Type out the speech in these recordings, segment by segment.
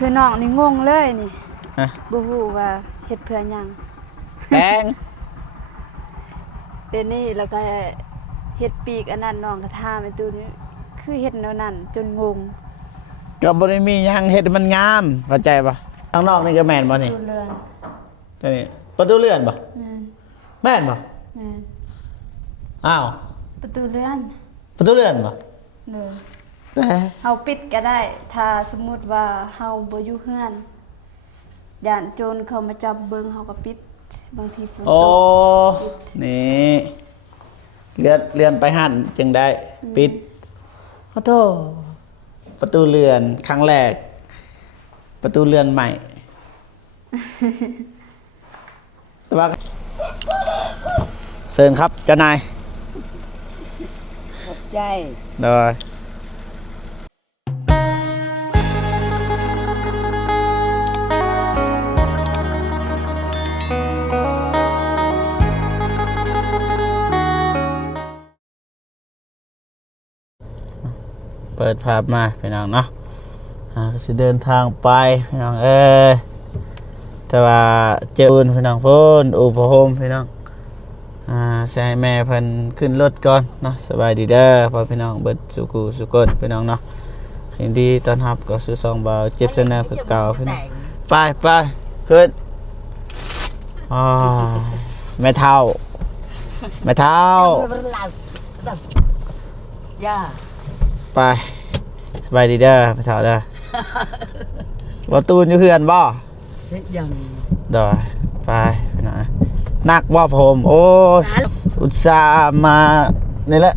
คือน้องนี่งงเลยนี่ฮะบ่ฮู้ว่าเฮ็ดเพื่อหยังแตงเดี๋ยวนี้แล้วก็เฮ็ดปีกอันนั้นน้องก็ถามไอ้ตู้นี่คือเฮ็ดแนวนั้นจนงงก็บ่ได้มีหยังเฮ็ดให้มันงามเข้าใจปะข้างนอกนี่ก็แม่นบ่นี่ ตู้เรือน ตัวนี้ประตูเลื่อนปะ แม่น แม่นปะ แม่น อ้าว ประตูเรือน ประตูเลื่อนปะ เลย แต่ เฮาปิดก็ได้ ถ้าสมมุติว่าเฮาบ่อยู่เฮือนย่านโจรเข้ามาจับเบิ่งเฮาก็ปิดบางทีฝน โอ้ ตก นี่เลื่อนไปหั่นจึงได้ปิดขอโทษประตูเลื่อนครั้งแรก ประตูเลื่อนใหม่ แต่ว่าเชิญครับเจ้านาย ขอบใจ โดยเปิดภาพมาพี่น้องเนาะก็สิเดินทางไปพี่น้องแต่ว่าเจอพี่น้องพูนอุปโภมพี่น้องใส่แม่เพิ่นขึ้นรถก่อนเนาะสบายดีเด้อพอพี่น้องเบิดสุขุสุกนพี่น้องเนาะยินดีต้อนรับก็ซื้อซองเบาเจ็บเสนอคือเก่าพี่น้องไปขึ้นแม่เฒ่าย่าไปสบายดีเด้อแม่เฒ่าเด้อบ่ตูนอยู่เฮือนบ่ เฮ็ดยัง เด้อไปพี่น้องนักว่าผมโอ้ยอุตส่าห์มานี่แหละ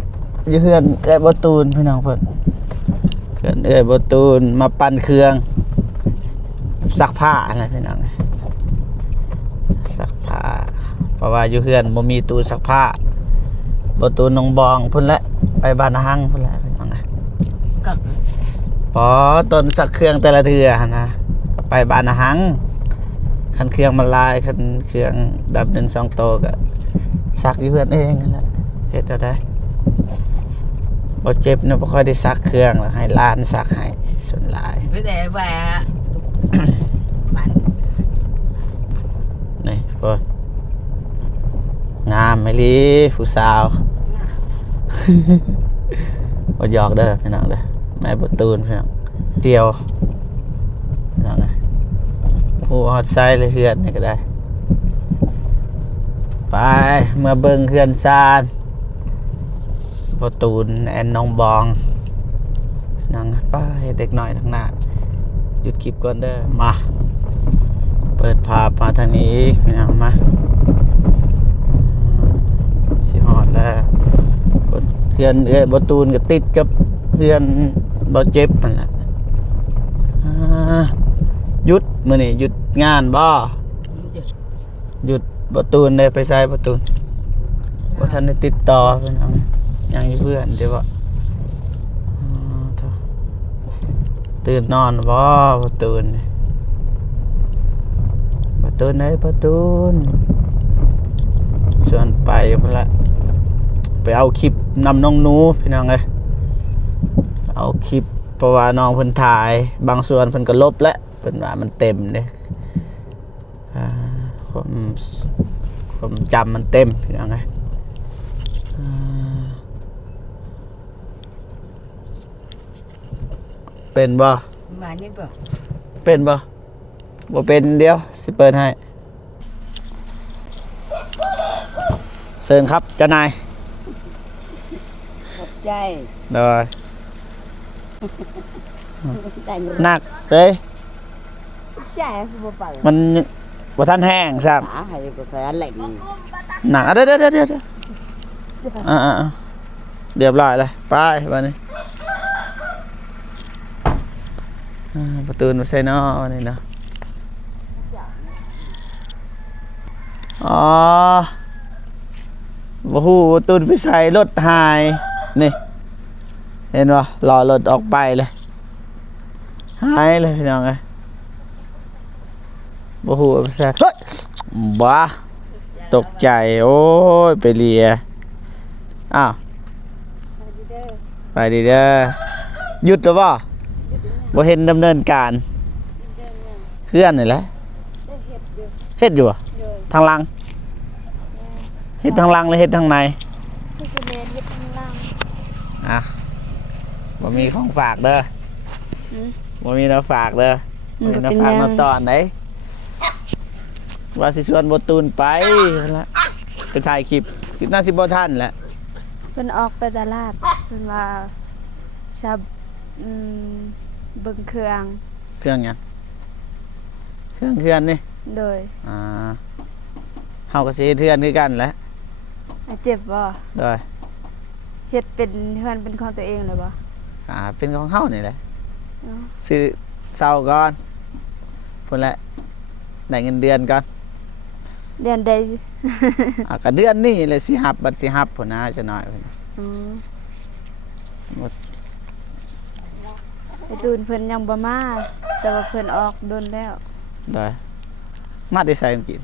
อยู่เฮือนเอ้ยบ่ตูนพี่น้องเพิ่นเพื่อนเอ้ยบ่ตูนมาปั่นเครื่องซักผ้าอะไรพี่น้องซักผ้าเพราะว่าอยู่เฮือนบ่มีตู้ซักผ้าบ่ตูนน้องบองพุ่นละไปบ้านหังพุ่นละพี่น้อง กัก พอต้นสักเครื่องแต่ละเทื่อนะก็ไปบ้านหังคันเครื่องมันลายคันเครื่องดับ1-2โตก็ซักอยู่เพื่อนเองนั่นแหละเฮ็ดเอาได้บ่เจ็บนะบ่ค่อยได้ซักเครื่องแล้วให้หลานซักให้ส่วนหลาย ไปแต่แหวมัน นี่เพิ่นงามไหมลีผู้สาว บ่หยอกเด้อพี่น้องเด้อแม่บ่ตูนพี่น้องเจียวพี่น้องนะโอ้ฮอดไซเลยเฮือนนี่ก็ได้ไปเมื่อเบิ่งเฮือนซานบ่ตูนแอนน้องบองพี่น้องไปเด็กน้อยทั้งนั้นหยุดคลิปก่อนเด้อมาเปิดภาพมาทางนี้อีกพี่น้องมาสิฮอดแล้วเฮือนบ่ตูนก็ติดกับเฮือนบ่เจ็บนั่นแหละหยุดมื้อนี้หยุดงานบ่หยุดบ่ตูนได้ไปใส่บ่ตูนบ่ทันได้ติดต่อเพิ่นเอายังอยู่เพื่อนเดี๋ยวว่าตื่นนอนบ่บ่ตูนบ่ตูนเอ้ยบ่ตูนชวนไปพุ่นละไปเอาคลิปนำน้องหนูพี่น้องเอ้ยเอาคลิปเพราะว่าน้องเพิ่นถ่ายบางส่วนเพิ่นก็ลบแล้วเพิ่นว่ามันเต็มเด้ความจำมันเต็มพี่น้องเอ้ยเป็นบ่ มานี่บ่ เป็นบ่บ่เป็นเดี๋ยวสิเปิดให้เชิญครับเจ้านาย ขอบใจ โดย ได้เงิน หนักเลย ใจคือบ่ไป มันบ่ทันแห้งซ้ หาให้กาแฟแหล่ง ำหนักเดี๋ยวเรียบร้อยเลยไปบัดนี้ประตูมันใส่นอวันนี้เนาะอ๋อบ่ฮู้ประตูไปใส่รถหายนี่เห็นบ่รอรถออกไปเลยหายเลยพี่น้องเอ้ยบ่ฮู้ว่าไปใส่เฮ้ยบ้าตกใจโอ้ยไปเลียอ้าวไปดีเด้อหยุดหรือบ่บ่เห็นดำเนินการ ย เพื่อนนี่แหละ ได้เฮ็ดอยู่ เฮ็ดอยู่อะ เลย ทางหลังเฮ็ดทางหลังหรือเฮ็ดทางใน ที่สิเมนเฮ็ดข้างล่าง อ่ะบ่มีของฝากเด้อ อืม บ่มีน้าฝากเด้อ อื บ่ ม มีน้า เป็น ฝาก หยัง มาตอนไหนว่าสิชวนบ่ตูนไปนั่นละไปถ่ายคลิปน่าสิบ่ทันแหละ เพิ่นออกไปตลาดเพิ่นว่าจะอืมเบิ่งเครื่อง เครื่องหยังเครื่องนี่ โดย อ่าเฮาก็สิเฮ็ดเทือนคือกันแหละ เจ็บบ่ โดย เฮ็ดเป็นเฮือนเป็นของตัวเองเลยบ่ เป็นของเฮานี่แหละ เนาะ ซื้อเช้าก่อนพุ่นแหละได้เงินเดือนก่อน เดือนใดสิ ก็เดือนนี้เลยสิรับบัดสิรับพุ่นนะจะน้อยพุ่น อืมไอ้ตูนเพิ่นยังบ่มาแต่ว่าเพิ่นออกโดนแล้ว ได้มาได้ใส่กิน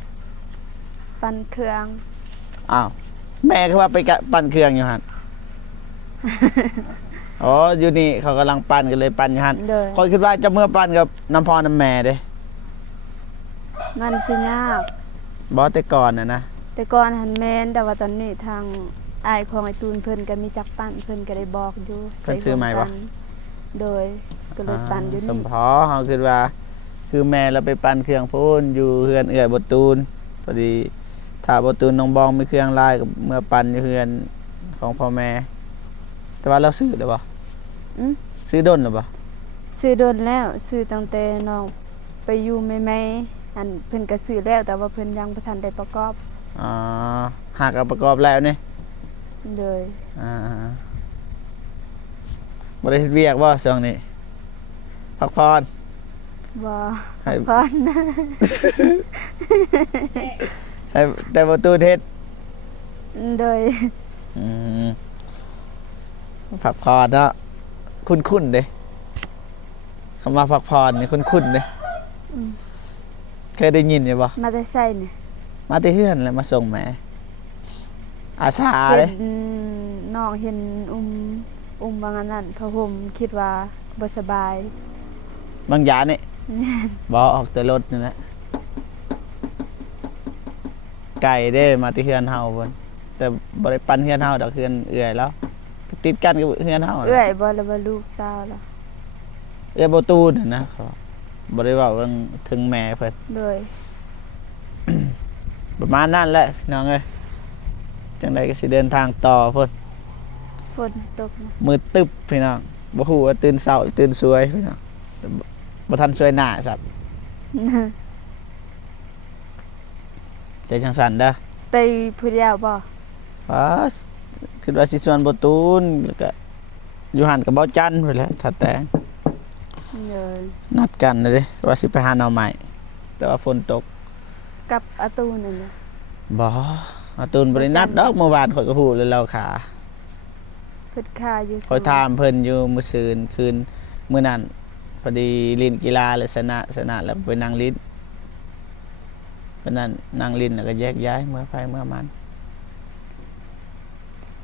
ปั่นเครื่อง อ้าวแม่คือว่าไปปั่นเครื่องอยู่หั่น อ๋ออยู่นี่เขากำลังปั่นกันเลยปั่นอยู่หั่น โดย คอยคิดว่าจะเมื่อปั่นกับน้ำพรน้ำแม่เด้ มันสิยาก บ่แต่ก่อนน่ะนะ แต่ก่อนหันแม่นแต่ว่าตอนนี้ทางอ้ายของไอ้ตูนเพิ่นก็มีจักปั่นเพิ่นก็ได้บอกอยู่ เพิ่นซื้อใหม่บ่ กันโดยก็เลยปั่นอยู่ ส นี่ มพอเฮาคิดว่า คือแม่เราไปปั่นเครื่องพูนอยู่เฮือนเอื้อยบ่ตูนพอดีถ้าบ่ตูนน้องบองมีเครื่องลายกับเมื่อปั่นอยู่เฮือนของพ่อแม่ แต่ว่าเราซื้อได้บ่ อืม ซื้อดนหรือบ่ ซื้อโดนแล้วซื้อตั้งแต่น้องไปอยู่ใหม่ๆอันเพิ่นก็ซื้อแล้วแต่ว่าเพิ่นยังบ่ทันได้ประกอบ อ๋อหากเอาประกอบแล้วนี่ โดย อ่าบ่ได้เฮ็ดเวียกบ่ช่วงนี้พักผ่อน บ่ ให้ พอน ให้แต่บ่ตูนเฮ็ด โดย อืมพักผ่อนเนาะคุ้นๆเด้คำว่าพักผ่อนนี่คุ้นๆเด้ อืม เคยได้ยินอยู่บ่ มาแต่ไสนี่ มาแต่เฮือนแล้วมาส่งแม่อาสา เห็ เด้ นน้องเห็นอุ้มว่างั้นนั่นเพราะผมคิดว่าบ่สบาย บางยานี่บ่ออกแต่รถนี่แหละไก่เด้มาที่เฮือนเฮาพุ่นแต่บ่ได้ปั่นเฮือนเฮาดอกเฮือนเอื้อยแล้วติดกันกับเฮือนเฮาน่ะ เอื้อยบ่แล้วว่าลูกสาวล่ะ เอื้อยบ่ตูนน่ะนะเขาบ่ได้เว้าเรื่องถึงแม่เพิ่น โดย ประมาณนั้นแหละพี่น้องเอ้ยจังไดก็สิเดินทางต่อพุ่น ฝนตกนะ มืดตึบพี่น้องบ่ฮู้ว่าตื่นเช้าหรือตื่นสวยพี่น้องบ่ทันสวยหน้าซับใจจังสั่นเด้อ ไปผู้เดียวบ่ อ๋อคิดว่าสิชวนบ่ตูนแล้วก็อยู่หันกับบ่จันพุ่นแหละถ้าแต่ง เลย นัดกันเลยว่าสิไปหาหน่อใหม่แต่ว่าฝนตก กับอาตูนั่นน่ะ บ่อาตูนบ่ได้นัดดอกเมื่อวานข่อยก็ฮู้เลยเราขา เพิ่นค่าอยู่ ข่อยถามเพิ่นอยู่มื้อซืนคืนมื้อนั้นพอดีเล่นกีฬาแล้วชนะแล้วไปนั่งลิ้นเพิ่นนั้นนั่งลิ้นแล้วก็แยกย้ายเมื่อไปเมื่อมัน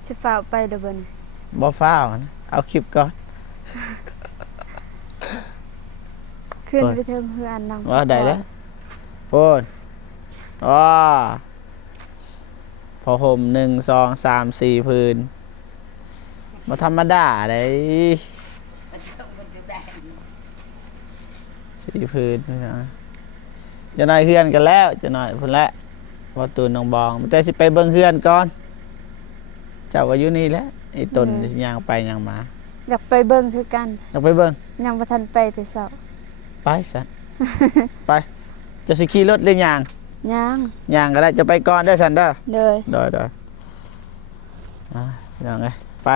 สิฟ้าวไปเด้อเบิ่น บ่ฟ้าวนะเอาคลิปก่อน ขึ้น โอ้ย ไปเทิงเฮือนนาง ว่าได้เด้อโพนอ้อพอห่ม1 2 3 4พื้นบ่ธรรมดาเด้ 4พื้นพี่น้องจะน้อยเฮือนกันแล้วจะน้อยพุ่นละว่าตูนน้องบองแต่สิไปเบิ่งเฮือนก่อน เจ้าก็อยู่นี่แหละไอ้ต้นสิย่างไปย่างมา อยากไปเบิ่งคือกัน อยากไปเบิ่ง ยังบ่ทันไปแต่เช้า ไปสัน ไปจะสิขี่รถหรือย่าง ยัง ย่างก็ได้จะไปก่อนได้อสันเด้อ เลย เด้อพี่น้องเอ้ยไป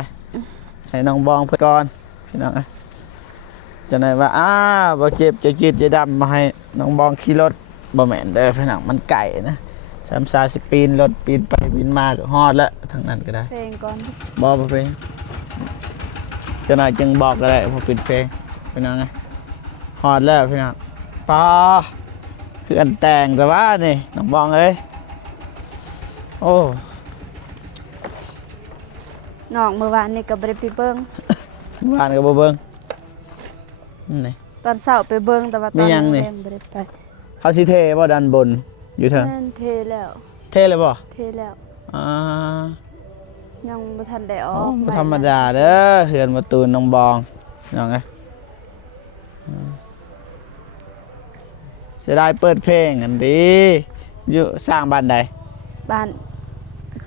ให้น้องบองไปก่อนพี่น้องเอ้ยจะไหนว่าบ่เจ็บจะจืดจะดำมาให้น้องบองขี่รถบ่แม่นเด้อพี่น้องมันไก่นะ30-40ปีนรถปีนไปปีนมาก็ฮอดแล้วทั้งนั้นก็ได้ เพลงก่อน บ่เพลงจะไหนจึงบอกก็ได้พอปิดเพลงพี่น้องไงฮอดแล้วพี่น้องปอคืออันแต่งแต่ว่านี่น้องบองเอ้ยโอ้ น้องเมื่อวานนี่ก็บ่ได้ไปเบิ่ง บ้านก็บ่เบิ่งนี่ ต ตอนเช้าไปเบิ่งแต่ว่าต มี อน หยัง นี้ นี่ บ่ได้ไป เขาสิเทบ่ด้านบนอยู่เถิง แม่นเทแล้ว เทเลยบ่ เทแล้ว อ่า ยังบ่ทันได้ออก บ่ธรรมดาเด้อเฮือนประตูน้องบองน้องไงเสียดายเปิดเพลงอันดีอยู่สร้างบ้านใด บ้าน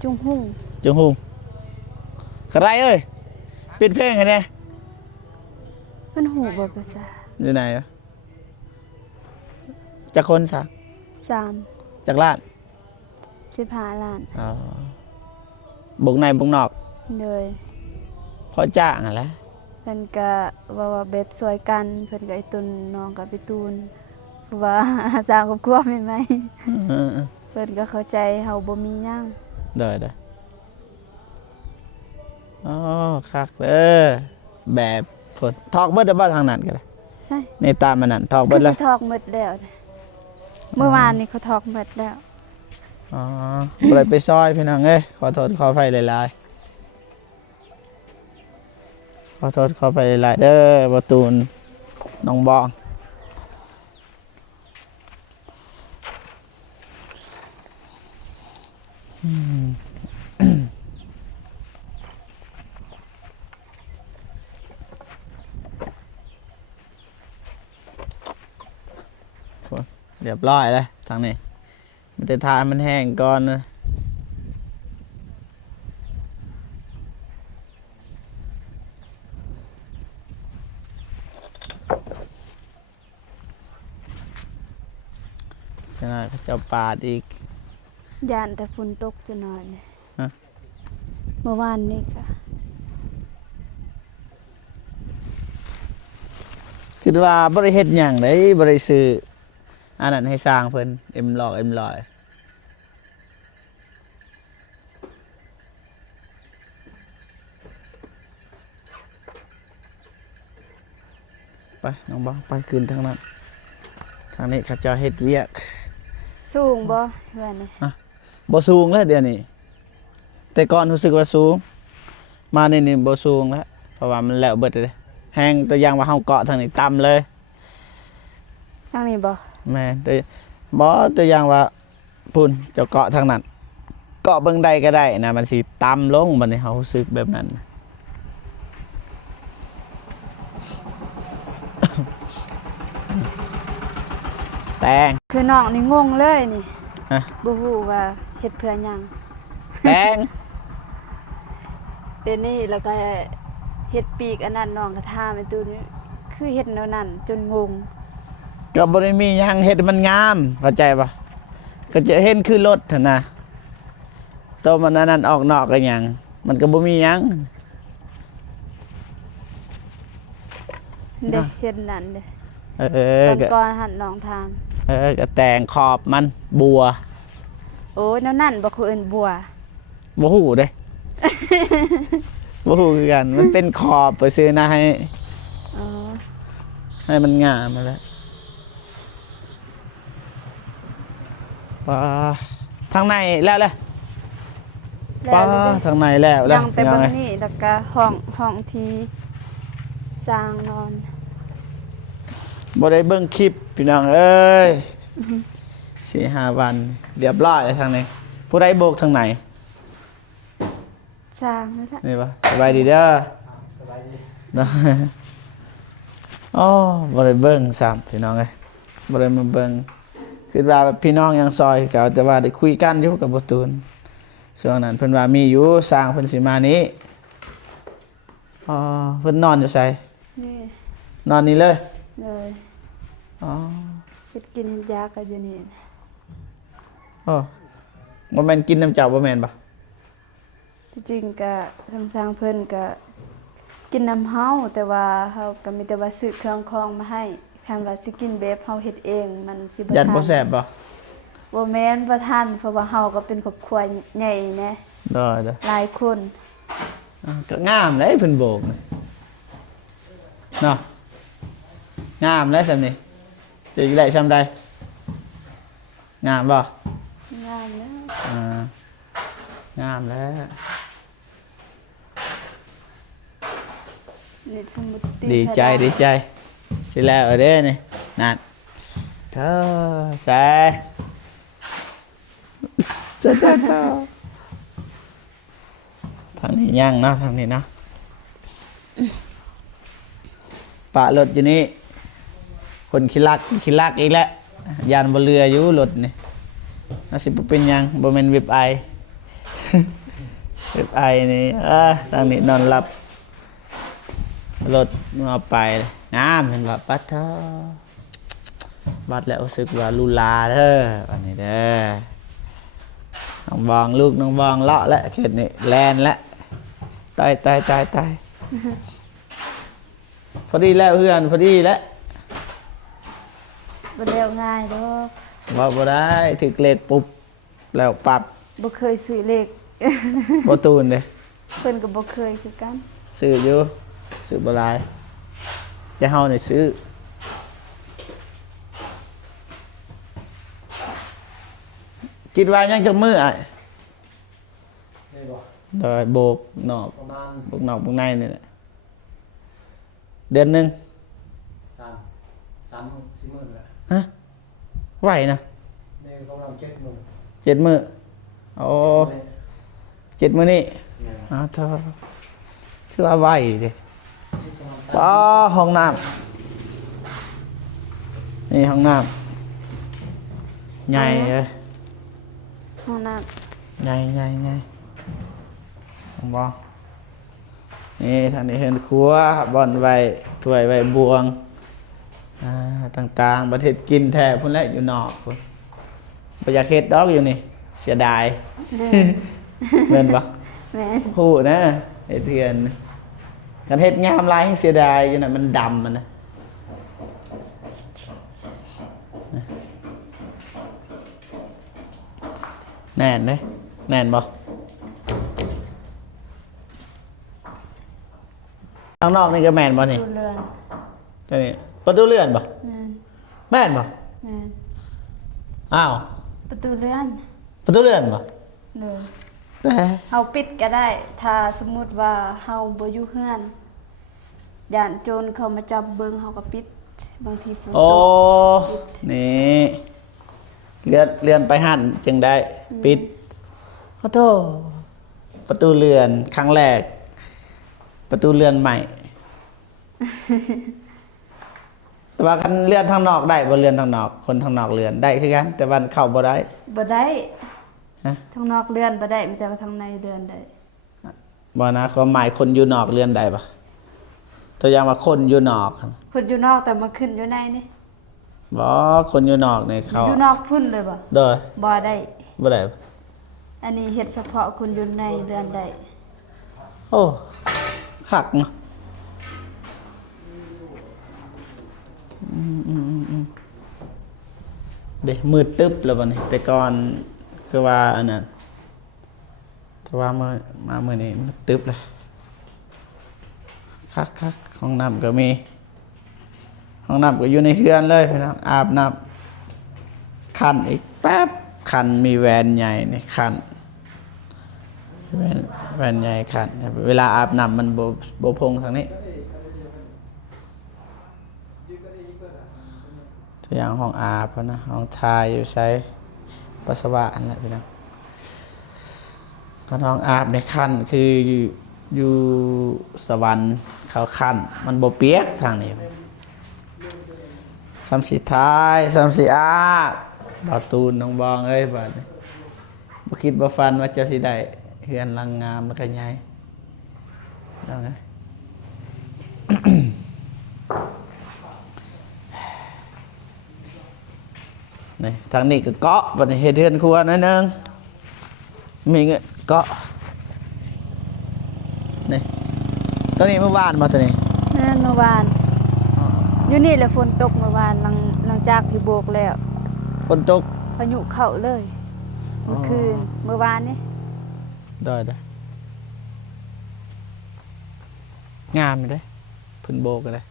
จุงหุ่ง จุงหุงกระไรเอ้ยปิดเพลงให้แน่ มันหูบ่ภาษา อยู่ไหนวะจักคนซะ 3 จักลาด 15 ล้าน อ๋อบุกในบุกนอก เลย พอจ้างหั่นแหละ เพิ่นก็ว่าแบบซอยกันเพิ่นก็ไอ้ตุนน้องกับพี่ตูนเพราะว่า สร้างครอบครัวใหม่ เออ ๆเพิ่นก็เข้าใจเฮาบ่มีหยัง เด้ออ๋อคักเด้อแบบผลทอกเบิดได้บ่ทางนั้นก็ได้ ใช่ ในตามมันนั่นทอก คื เบิ อ ดเล สิ ย ทอกหมดแล้วนะเมื่อวานนี้เขาทอกหมดแล้ว อ๋อบ่ได้ไปซอยพี่น้องเอ้ยขอโทษขออภัยหลายๆขอโทษขออภัยหลายๆเด้อบ่ตูนน้องบองอืม เรียบร้อยเลยทางนี้มันจะทามันแห้งก่อนนะขนาดเขาเจ้าปาดอีก ย่านแต่ฝนตกจะนอนเนี่ย ฮะ เมื่อวานนี้ก็ คือว่าบริเฮ็ดหยังได้บริซื้ออันนั้นให้สร้างเพิ่นเอ็มลอยไปน้องบ้องไปคืนทางนั้นทางนี้เขาเจะเฮ็ดเวียก สูงบ่เพื่อนนี่ บ่สูงแล้วเดี๋ยวนี้แต่ก่อนรู้สึกว่าสูงมานี่บ่สูงแล้วเพราะว่ามันแล้วเบิดเลยแห้งตัวอย่างว่าเฮาเกาะทางนี้ต่ำเลย ทางนี้บ่ แม่ตัวบ่ตัวอย่างว่าพุ่นเจะเกาะทางนั้นเกาะเบิ่งใดก็ได้นะมันสิต่ำลงบัดนี้เฮารู้สึกแบบนั้น แตง คือน้องนี่งงเลยนี่ ฮะ บ่ฮู้ว่าเฮ็ดเพื่อหยัง แตง เดี๋ยวนี้แล้วก็เฮ็ดปีกอันนั้นน้องก็ถามไอ้ตัวนี้คือเฮ็ดแนวนั้นจนงง ก็บ่ได้มีหยังเฮ็ดให้มันงามเข้าใจปะก็จะเห็นคือรถหั่นน่ะตัวมันอันนั้นออกนอกก็หยังมันก็บ่มีหยัง เด้เฮ็ดนั่นเด้ เออ ตอน ก็ ก่อนหันน้องถาม ก็แต่งขอบมันบัว โอ้ยแนวนั้นบ่คือเอิ้นบัว บ่ฮู้เด้ บ่ฮู้คือกัน มันเป็นขอบไปซื้อนะให้ อ๋อ ให้มันงามมาแล้วป้าทางในแล้วเลย แล้ว ป้า เลยเด้ ทางในแล้วแล้ว ยังแต่ ยัง เบิ่ง ไง นี่แล้วก็ห้องที่สร้างนอน บ่ได้เบิ่งคลิปพี่น้องเอ้ย4-5 วันเรียบร้อยแล้วทางนี้ผู้ใดโบกทางไหน สร้างนั่นแหละ นี่ปะสบายดีเด้อสบายดีเนาะอ๋อบ่ได้เบิ่งซ้ำพี่น้องเอ้ยบ่ได้มาเบิ่งคิดว่าพี่น้องยังซอยเก่าแต่ว่าได้คุยกันอยู่กับบ่ตูนช่วงนั้นเพิ่นว่ามีอยู่สร้างเพิ่นสิมานี้อ๋อเพิ่นนอนอยู่ไส นี่ นอนนี่เลย เลย อ๋อ เฮ็ดกินเฮ็ดยาก็อยู่นี่ อ๋อบ่แม่นกินน้ำเจ้าบ่แม่นปะ ที่จริงก็ทางสร้างเพิ่นก็กินน้ำเฮาแต่ว่าเฮาก็มีแต่ว่าซื้อเครื่องของมาให้คันว่าสิกินแบบเฮาเฮ็ดเองมันสิบ่ ยัน ทัน บ่แซ่บบ่ บ่แม่นบ่ทันเพราะว่าเฮาก็เป็นครอบครัวใหญ่แหนะ ได้เด้อ หลายคน ก็งามเลยเพิ่นโบกนี่เนาะงามเลยซำนี้จะอยู่ได้ซำใดงามบ่ งามแล้ว งามแล้ว นี่สมุด ดีใจดีใจ สิแล้วเด้นี่นั่นเธอใส่จะได้เธอทางนี้ย่างเนาะทางนี้เนาะปะรถอยู่นี่คนขี้ลักอีกแล้วยานบนเรืออยู่รถนี่น่าสิบ่เป็นหยังบ่แม่นเว็บไอ เว็บไอนี่ทางนี้นอนหลับรถมาไปงามเห็นว่าปัดเถอะบัดแล้วรู้สึกว่าลูลาเด้ออันนี้เด้อน้องบองลูกน้องบองเลาะแล้วเขตนี้แลนแล้วตายพอดีแล้วเพื่อนพอดีแล้ว บ่แล้วง่ายดอก ว่าบ่ได้ถึกเลขปุ๊บแล้วปรับ บ่เคยซื้อเลข บ่ตูนเด้ เพิ่นก็บ่เคยคือกัน ซื้ออยู่ซื้อบ่หลายจะเฮานี่ซื้อคิดว่ายังจักมื้ออ้าย นี่บ่ โดยโบกนอก ประมาณ โบกนอกโบกในนี่แหละเดือนหนึง 3-4 มื้อแหละ ฮะไหวนะ นี่ประมาณ7 มื้อ 7 มื้อโอ้7 มื้อนี่ เนี่ย อ้าวเธอถือว่าไหวเด้ ประมาณ ป้าห้องน้ำนี่ห้องน้ำใหญ่เลย ห้องน้ำ ใหญ่ผมบอกนี่ทางนี้เห็นครัวบอนไว้ถ้วยไว้บวงต่างๆประเทศกินแท้พุ่นแหละอยู่นอกพุ่นประหยัดเฮ็ดดอกอยู่นี่เสียดาย เงินปะ แม่น พูดนะไอ้เทือนกันเฮ็ดงามหลายให้เสียดายอยู่น่ะมันดำมันนะแน่นเลยแน่นบ่ข้างนอกนี่ก็แม่นบ่นี่ ดูเรือน ตัวนี้ประตูเลื่อนบ่ แม่น แม่นบ่ แม่น อ้าว ประตูเรือน ประตูเลื่อนบ่ เด้อ แต่ เฮาปิดก็ได้ ถ้าสมมุติว่าเฮาบ่อยู่เฮือนย่านโจรเขามาจับเบิ่งเฮาก็ปิด บางทีฝน โอ้ ตก นี่เลื่อนไปหั่นจึงได้ปิดขอโทษประตูเลื่อนครั้งแรก ประตูเลื่อนใหม่ แต่ว่าคันเลื่อนทางนอกได้บ่เลื่อนทางนอก คนทางนอกเลื่อนได้คือกันแต่ว่าเข้าบ่ได้ บ่ได้ ฮะ ทางนอกเรือนบ่ได้มีแต่ว่าทางในเรือนได้ บ่นะความหมายคนอยู่นอกเลื่อนได้ปะตัวอย่างว่าคนอยู่นอก คนอยู่นอกแต่มาขึ้นอยู่ในนี่ บ่คนอยู่นอกนี่เขา อยู่นอกพุ่นเลยบ่ โดย บ่ได้ บ่ได้ อันนี้เฮ็ดเฉพาะคนอยู่ในเรือนได้ โอ้คักเนาะเด้มืดตึ๊บแล้วบัดนี้แต่ก่อนคือว่าอันนั้นแต่ว่ามื้อนี้มืดตึ๊บเลยคักห้องน้ำก็มีห้องน้ำก็อยู่ในเรือนเลยพี่น้องอาบน้ำคันอีกแป๊บคันมีแวนใหญ่นี่คันแวนใหญ่คันเวลาอาบน้ำมันโบพงทางนี้ตัวอย่างห้องอาบนะห้องทายอยู่ใช้ปัสสาวะอันนั้นพี่น้องห้องอาบในคันคืออยู่สวรรค์เขาคันมันโบเปียกทางนี้ซ้ำสีท้ายซ้ำสีอาบาตูนน้องบองเอ้ยบาดนี้บ่คิดบ่ฟันว่าจะสิได้เฮือนลังงามแล้วก็ใหญ่แล้วไง นี่ทางนี้ก็เกาะบัดนี้เฮ็ดเฮือนครัวหนิดนึงมีเงเกาะนี่ตัวนี้เมื่อวานมาตัวนี้ นั่นเมื่อวานอยู่นี่แหละฝนตกเมื่อวานหลังจากที่โบกแล้ว ฝนตก พายุเข้าเลยเมื่อคืนเมื่อวานนี่ ได้งามอยู่เด้เพิ่นโบกกันเลย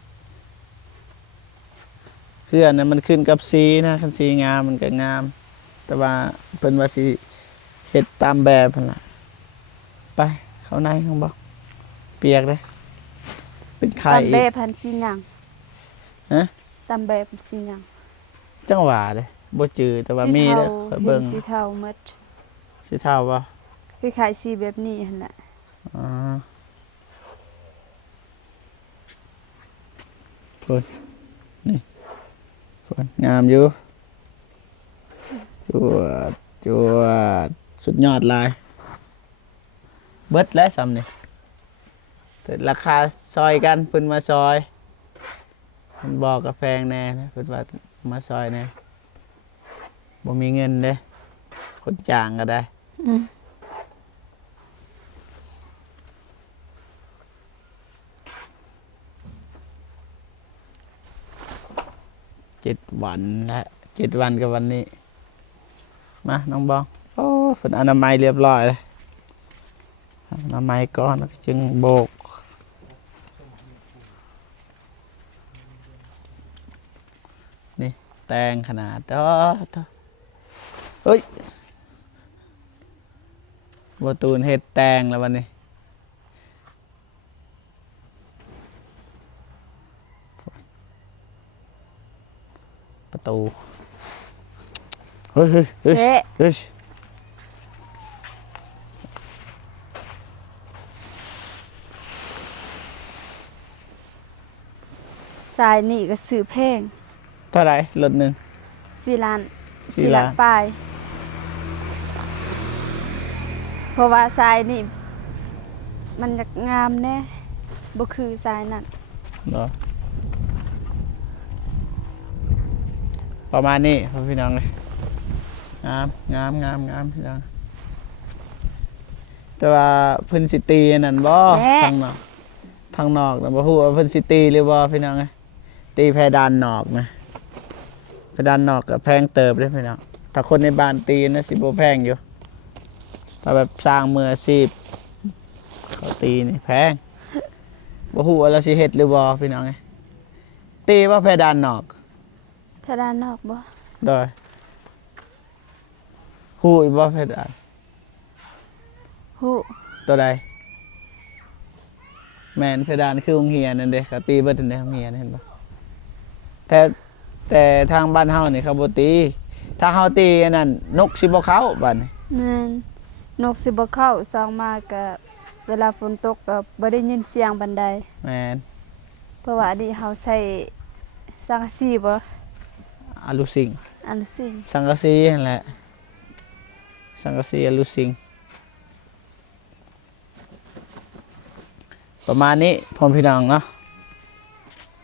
เพื่อนนั้นมันขึ้นกับสีนะคันสีงามมันก็งาม แต่ว่าเพิ่นว่าสิเฮ็ดตามแบบนั่นล่ะไปเข้าในของบ่เปียกเด้เป็นไข่ ตอน อี เบ้ ก พันสิหยัง ฮะ ตามแบบสีหยัง จังหวะเด้บ่จือแต่ว่ามีเด้อค่อยเบิ่ง สีเทาหมด สิเท่าบ่ คล้ายๆสีแบบนี้หั่นแหละ อ๋อพุ่นนี่พุ่นงามอยู่จวดจวดสุดยอดหลายเบิดแล้วซ้ำนี่แต่ราคาซอยกันเพิ่นมาซอยเพิ่นบอกกับแพงแน่นะเพิ่นว่ามาซอยแน่บ่มีเงินเด้คนจ้างก็ได้ อืม 7 วันและ7 วันกับวันนี้มาน้องบองโอ้เพิ่นอนามัยเรียบร้อยเลยอนามัยก่อนแล้วก็จึงโบกนี่แตงขนาดเฮ้ยบ่ตูนเฮ็ดแตงแล้ววันนี้ประตูเฮ้ยเฮ้ยเฮ้ย เจ๊ เฮ้ย สายนี่ก็ซื้อแพง เท่าไหร่รถหนึ่ง 4 ล้าน สี่ 4 ล้า ล้าน นปลายเพราะว่าสายนี่มันอยากงามแน่บ่คือสายนั้น เนาะประมาณนี้พ่อพี่น้องเลยงามงามงามงามพี่น้องแต่ว่าเพิ่นสิตีอันนั่นบ่ทางนอกทางนอกนะบ่ฮู้ว่าเพิ่นสิตีหรือบ่พี่น้องเอ้ยตีเพดานนอกนะเพดานนอกก็แพงเติบเด้พี่น้องถ้าคนในบ้านตีนะสิบ่แพงอยู่ถ้าแบบสร้างมืออาชีพเขาตีนี่แพงบ่ฮู้ว่าเราสิเฮ็ดหรือบ่พี่น้องเอ้ยตีว่าเพดานนอก เพดานนอกบ่ โดยฮู้อีกบ่เพดาน ฮู้ ตัวใดแม่นเพดานคือโรงเรียนนั่นเด้เขาตีเบิดในโรงเรียนเห็นบ่แต่ทางบ้านเฮานี่เขาบ่ตีถ้าเฮาตีอันนั้นนกสิบ่เข้าบัดนี้ นั่นนกสิบ่เข้าซองมาก็เวลาฝนตกก็บ่ได้ยินเสียงบันได แม่น เพราะว่าอันนี้เฮาใช้สังกะสีบ่ อลูซิง อันสิ่ง สังกะสีนั่นแหละสังกะสีอลูซิงประมาณนี้พ่อพี่น้องเนาะ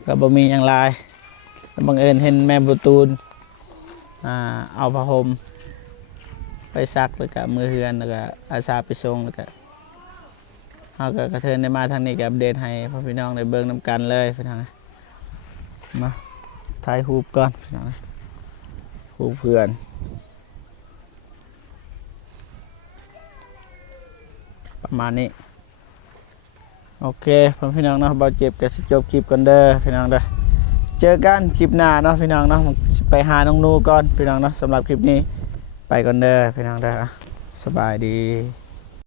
ก็บ่มีหยังหลายแล้วบังเอิญเห็นแม่บุตูนเอาผ้าห่มไปซักแล้วก็มือเฮือนแล้วก็อาสาไปส่งแล้วก็เฮาก็กระเทินได้มาทางนี้ก็อัปเดตให้พ่อพี่น้องได้เบิ่งนํกันเลยพี่น้องมาถ่ายรูปก่อนพี่น้องรูปเพื่อนประมาณนี้โอเคพ่อพี่น้องเนาะบ่เจ็บก็สิจบคลิปก่อนเด้อพี่น้องเด้อเจอกันคลิปหน้าเนาะพี่น้องเนาะไปหาน้องนูก่อนพี่น้องเนาะสำหรับคลิปนี้ไปก่อนเด้อพี่น้องเด้อสบายดี